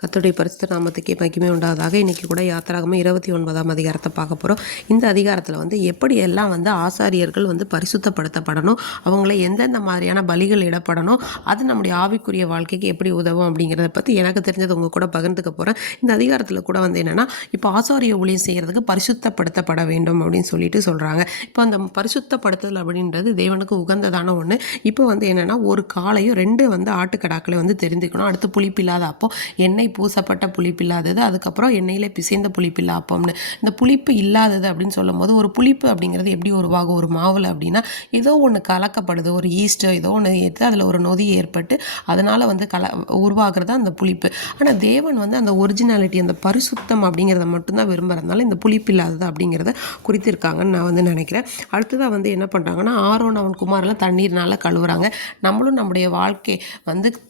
கர்த்தருடைய பரிசுத்த நாமத்துக்கே மகிமை உண்டாவதாக. இன்றைக்கி கூட யாத்திராகமம் 29ஆம் அதிகாரத்தை பார்க்க போகிறோம். இந்த அதிகாரத்தில் எப்படி எல்லாம் ஆசாரியர்கள் பரிசுத்தப்படுத்தப்படணும், அவங்கள எந்தெந்த மாதிரியான பலிகள் இடப்படணும், அது நம்முடைய ஆவிக்குரிய வாழ்க்கைக்கு எப்படி உதவும் அப்படிங்கிறத பற்றி எனக்கு தெரிஞ்சது உங்கள் கூட பகிர்ந்துக்க போகிறேன். இந்த அதிகாரத்தில் கூட என்னென்னா, இப்போ ஆசாரிய ஊழியம் செய்கிறதுக்கு பரிசுத்தப்படுத்தப்பட வேண்டும் அப்படின்னு சொல்லிட்டு சொல்கிறாங்க. இப்போ அந்த பரிசுத்தப்படுத்துதல் அப்படின்றது தேவனுக்கு உகந்ததான ஒன்று. இப்போ என்னென்னா, ஒரு காலையும் 2 ஆட்டுக்கடாக்களை தெரிஞ்சுக்கணும். அடுத்து புளிப்பில்லாத அப்போ எண்ணெய் பூசப்பட்ட புளிப்பு இல்லாதது, அதுக்கப்புறம் எண்ணெயில் பிசைந்த புளிப்பில்லா அப்பம்னு. இந்த புளிப்பு இல்லாதது அப்படின்னு சொல்லும் போது, ஒரு புளிப்பு அப்படிங்கிறது எப்படி உருவாகும் ஒரு மாவில் அப்படின்னா, ஏதோ ஒன்று கலக்கப்படுது, ஒரு ஈஸ்டோ ஏதோ ஒன்று ஏற்று அதில் ஒரு நொதி ஏற்பட்டு அதனால் உருவாகிறது அந்த புளிப்பு. ஆனால் தேவன் அந்த ஒரிஜினாலிட்டி, அந்த பரிசுத்தம் அப்படிங்கிறத மட்டும்தான் விரும்புகிறதுனால இந்த புளிப்பு இல்லாதது அப்படிங்கிறத குறித்திருக்காங்கன்னு நான் நினைக்கிறேன். அடுத்ததாக என்ன பண்ணுறாங்கன்னா, ஆரோன் அவன் குமாரெல்லாம் தண்ணீர்னால் கழுவுறாங்க. நம்மளும் நம்முடைய வாழ்க்கை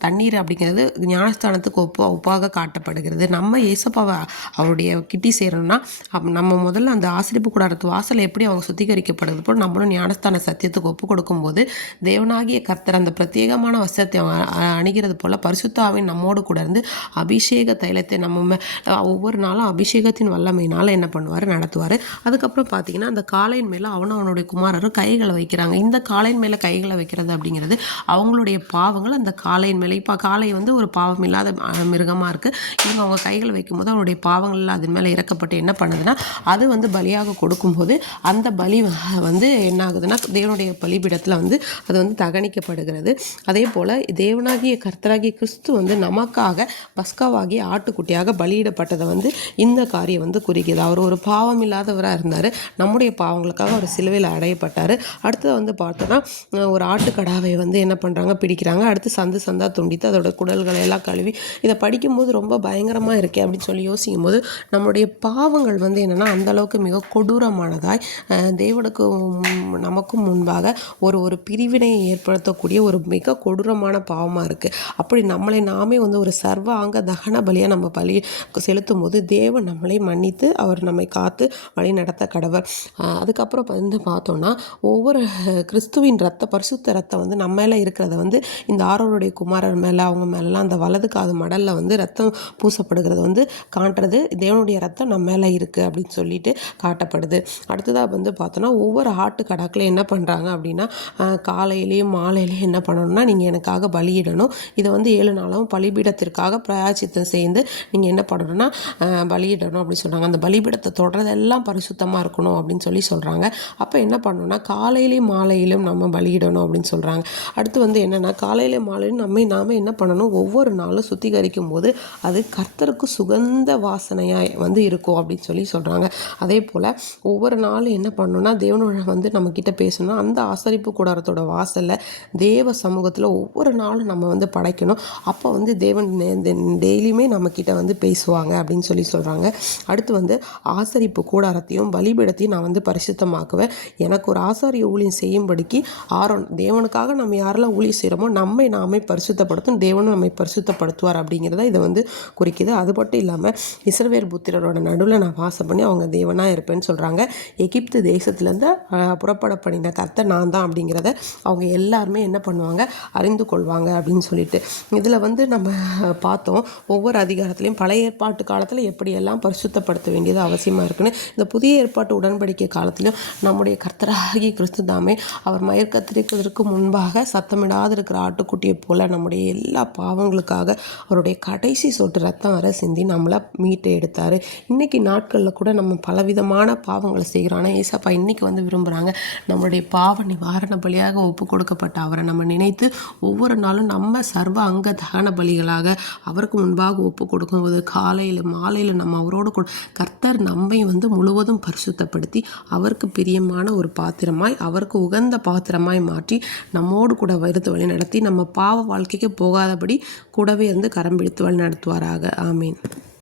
தண்ணீர் அப்படிங்கிறது ஞானஸ்தானத்துக்கு ஒப்பாக காட்டப்படுகிறது. நம்ம ஏசப்பாவை அவருடைய கிட்டி சேரணும்னா நம்ம முதல்ல அந்த ஆசிரிப்பு கூடாரத்து வாசலை எப்படி அவங்க சுத்திகரிக்கப்படுது போல் நம்மளும் ஞானஸ்தான சத்தியத்துக்கு ஒப்பு கொடுக்கும்போது தேவனாகிய கர்த்தர் அந்த பிரத்யேகமான வஸ்திரத்தை அணிகிறது போல் பரிசுத்தாவின் நம்மோடு கூட இருந்து அபிஷேக தைலத்தை நம்ம ஒவ்வொரு நாளும் அபிஷேகத்தின் வல்லமையினால் என்ன பண்ணுவார், நடத்துவார். அதுக்கப்புறம் பார்த்தீங்கன்னா, அந்த காளையின் மேலே அவனுடைய குமாரரும் கைகளை வைக்கிறாங்க. இந்த காளையின் மேலே கைகளை வைக்கிறது அப்படிங்கிறது அவங்களுடைய பாவங்கள் அந்த காளையின் மேலே. இப்போ காளை ஒரு பாவம் இல்லாத மிருகமாக இருக்குது. இவங்க அவங்க கைகள் வைக்கும்போது அவனுடைய பாவங்கள் அதன் மேலே இறக்கப்பட்டு என்ன பண்ணுதுன்னா, அது பலியாக கொடுக்கும்போது அந்த பலி என்ன ஆகுதுன்னா தேவனுடைய பலிபீடத்தில் அது தகனிக்கப்படுகிறது. அதே போல் தேவனாகிய கர்த்தராகிய கிறிஸ்து நமக்காக பஸ்காவாகிய ஆட்டுக்குட்டியாக பலியிடப்பட்டதை இந்த காரியம் குறிக்குது. அவர் ஒரு பாவம் இல்லாதவராக இருந்தார். நம்முடைய பாவங்களுக்காக அவர் சிலுவையில் அடையப்பட்டார். அடுத்தது பார்த்தோன்னா, ஒரு ஆட்டுக்கடாவை என்ன பண்ணுறாங்க, பிடிக்கிறாங்க. அடுத்து சந்தா துண்டித்து அதோட குடல்களை எல்லாம் கழுவி இதை படிக்கும்போது ரொம்ப பயங்கரமாக இருக்கே அப்படின்னு சொல்லி யோசிக்கும் போது நம்மளுடைய பாவங்கள் என்னென்னா அந்தளவுக்கு மிக கொடூரமானதாய் தேவனுக்கு நமக்கும் முன்பாக ஒரு பிரிவினையை ஏற்படுத்தக்கூடிய ஒரு மிக கொடூரமான பாவமாக இருக்குது. அப்படி நம்மளை நாமே ஒரு சர்வ அங்க தகன பலியாக நம்ம பலி செலுத்தும் போது தேவன் நம்மளை மன்னித்து அவர் நம்மை காத்து வழி நடத்த கடவர். அதுக்கப்புறம் பார்த்தோன்னா, ஒவ்வொரு கிறிஸ்துவின் பரிசுத்த ரத்தம் நம்ம மேலே இருக்கிறத இந்த ஆரோருடைய குமாரர் மேலே அவங்க மேலெலாம் அந்த வலது காது மடலில் ரத்தம் பூசப்படுகிறது காட்டுறது தேவனுடைய ரத்தம் நம்ம மேலே இருக்குது அப்படின்னு சொல்லிட்டு காட்டப்படுது. அடுத்ததாக பார்த்தோன்னா, ஒவ்வொரு ஆட்டுக்கடாக்கில் என்ன பண்ணுறாங்க அப்படின்னா, காலையிலையும் மாலையிலையும் என்ன பண்ணணும்னா, நீங்கள் எனக்காக பலியிடணும். இதை 7 நாளும் பலிபீடத்திற்காக பிராயச்சித்தம் செய்து நீங்கள் என்ன பண்ணணும்னா பலியிடணும் அப்படின்னு சொல்கிறாங்க. அந்த பலிபீடத்தை தொடர்றதெல்லாம் பரிசுத்தமாக இருக்கணும் அப்படின்னு சொல்கிறாங்க. அப்போ என்ன பண்ணணும்னா, காலையிலையும் மாலையிலும் நம்ம பலியிடணும் அப்படின்னு சொல்கிறாங்க. அடுத்து என்னென்னா, காலையிலையும் மாலையிலும் நாம என்ன பண்ணணும், ஒவ்வொரு நாளும் சுத்திகரிக்கும் போது அது கர்த்தருக்கு சுகந்த வாசனையாக இருக்கும் அப்படின்னு சொல்கிறாங்க. அதே போல் ஒவ்வொரு நாளும் என்ன பண்ணணும்னா, தேவனோட நம்மக்கிட்ட பேசணும். அந்த ஆசரிப்பு கூடாரத்தோட வாசலில் தேவ சமூகத்தில் ஒவ்வொரு நாளும் நம்ம படைக்கணும். அப்போ தேவன் டெய்லியுமே நம்மக்கிட்ட பேசுவாங்க அப்படின்னு சொல்கிறாங்க. அடுத்து ஆசரிப்பு கூடாரத்தையும் பலிபீடத்தையும் நான் பரிசுத்தமாக்குவேன். எனக்கு ஒரு ஆசாரிய ஊழியம் செய்யும்படிக்கு ஆரோன், தேவனுக்காக நம்ம யாரெல்லாம் ஊழியம் செய்கிறோமோ நம்மை நாமே பரிசுத்தப்படுத்தும், தேவனும் நம்மை பரிசுத்தப்படுத்துவார் அப்படிங்கிறத இதை குறிக்குது. அது மட்டும் இல்லாமல் இஸ்ரவேல் புத்திரரோட நடுவில் நான் வாசம் பண்ணி அவங்க தேவனாக இருப்பேன்னு சொல்கிறாங்க. எகிப்து தேசத்துலேருந்து புறப்பட பண்ணின கர்த்தர் நான் தான் அப்படிங்கிறத அவங்க எல்லாருமே என்ன பண்ணுவாங்க, அறிந்து கொள்வாங்க அப்படின்னு சொல்லிட்டு இதில் நம்ம பார்த்தோம். ஒவ்வொரு அதிகாரத்துலையும் பழைய ஏற்பாட்டு காலத்தில் எப்படியெல்லாம் பரிசுத்தப்படுத்த வேண்டியது அவசியமாக இருக்குன்னு, இந்த புதிய ஏற்பாட்டு உடன்படிக்கை காலத்திலும் நம்முடைய கர்த்தராகிய கிறிஸ்து தாமே அவர் மயக்கத்திற்கு முன்பாக சத்தமிடாது இருக்கிற ஆட்டுக்குட்டியை போல நம்முடைய எல்லா பாவங்களுக்காக அவருடைய கடைசி சொட்டு ரத்தம் வர சிந்தி நம்மளை மீட்டு எடுத்தார். இன்றைக்கி நாட்களில் கூட நம்ம பலவிதமான பாவங்களை செய்கிறோம். ஆனால் ஏசப்பா இன்றைக்கி விரும்புகிறாங்க, நம்மளுடைய பாவ நிவாரண பலியாக ஒப்பு கொடுக்கப்பட்ட அவரை நம்ம நினைத்து ஒவ்வொரு நாளும் நம்ம சர்வ அங்க தகன பலிகளாக அவருக்கு முன்பாக ஒப்பு கொடுக்கும்போது காலையில் மாலையில் நம்ம அவரோடு கர்த்தர் நம்மை முழுவதும் பரிசுத்தப்படுத்தி அவருக்கு பிரியமான ஒரு பாத்திரமாய், அவருக்கு உகந்த பாத்திரமாய் மாற்றி நம்மோடு கூட வருத்து வழி நடத்தி நம்ம பாவ வாழ்க்கைக்கு போகாதபடி கூடவே கரம் பிடித்து வழி நடத்துவாராக. ஆமீன்.